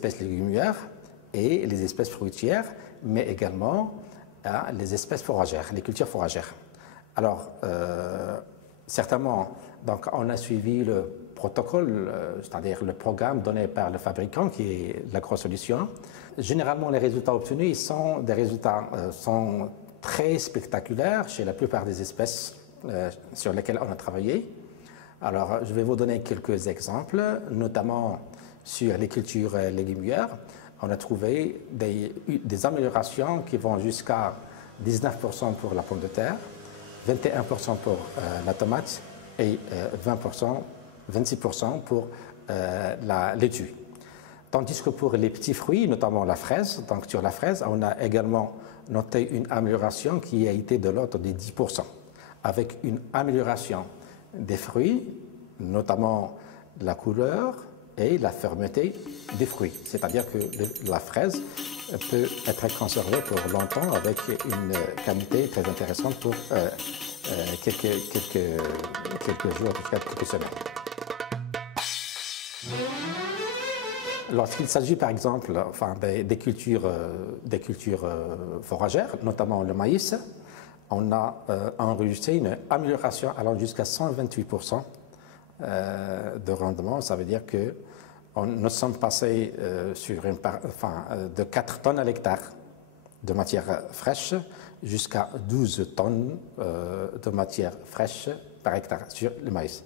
espèces légumières et les espèces fruitières, mais également les espèces fourragères, les cultures fourragères. Alors, certainement, donc, on a suivi le protocole, c'est-à-dire le programme donné par le fabricant, qui est l'AgroSolutions. Généralement, les résultats obtenus sont des résultats sont très spectaculaires chez la plupart des espèces sur lesquelles on a travaillé. Alors, je vais vous donner quelques exemples, notamment sur les cultures légumières. On a trouvé des améliorations qui vont jusqu'à 19% pour la pomme de terre, 21% pour la tomate et 26% pour la laitue. Tandis que pour les petits fruits, notamment la fraise, donc sur la fraise, on a également noté une amélioration qui a été de l'ordre de 10%, avec une amélioration des fruits, notamment la couleur et la fermeté des fruits. C'est-à-dire que la fraise peut être conservée pour longtemps avec une qualité très intéressante pour quelques jours, quelques semaines. Lorsqu'il s'agit par exemple des cultures fourragères, notamment le maïs, on a enregistré une amélioration allant jusqu'à 128% de rendement. Ça veut dire que nous sommes passés de 4 tonnes à l'hectare de matière fraîche jusqu'à 12 tonnes de matière fraîche par hectare sur le maïs.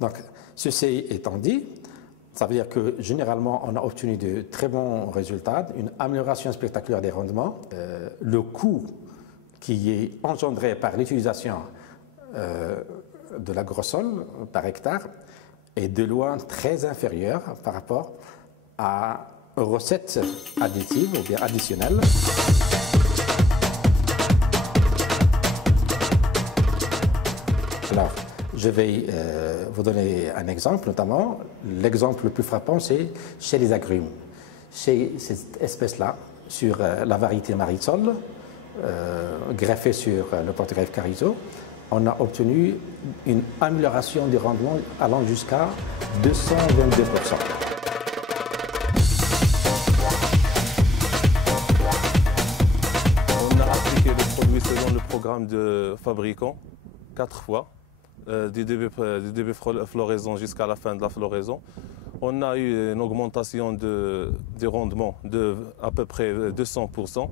Donc, ceci étant dit, ça veut dire que généralement, on a obtenu de très bons résultats, une amélioration spectaculaire des rendements. Le coût qui est engendré par l'utilisation de l'agrosol par hectare est de loin très inférieur par rapport aux recettes additives ou bien additionnelles. Alors, je vais vous donner un exemple, notamment l'exemple le plus frappant, c'est chez les agrumes. Chez cette espèce-là, sur la variété Marisol, greffée sur le porte-greffe Carrizo, on a obtenu une amélioration du rendement allant jusqu'à 222%. On a appliqué le produit selon le programme de fabricant 4 fois, du début floraison jusqu'à la fin de la floraison. On a eu une augmentation du rendement de à peu près 200%.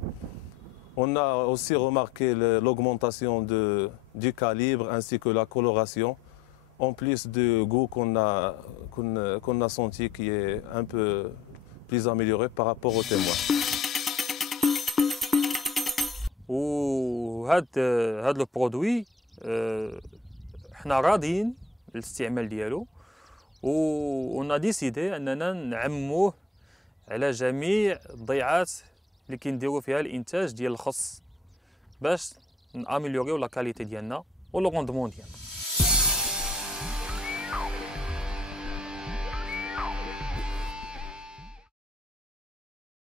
On a aussi remarqué l'augmentation du calibre ainsi que la coloration, en plus du goût qu'on a senti qui est un peu plus amélioré par rapport au témoin. وهذا لو برودوي حنا راضيين بالاستعمال ديالو ونا ديسيدي اننا نعموه على جميع الضيعات اللي كنديروا فيها الانتاج ديال الخص باش ناميليوريو لا كاليتي ديالنا و لو روندمون ديالنا.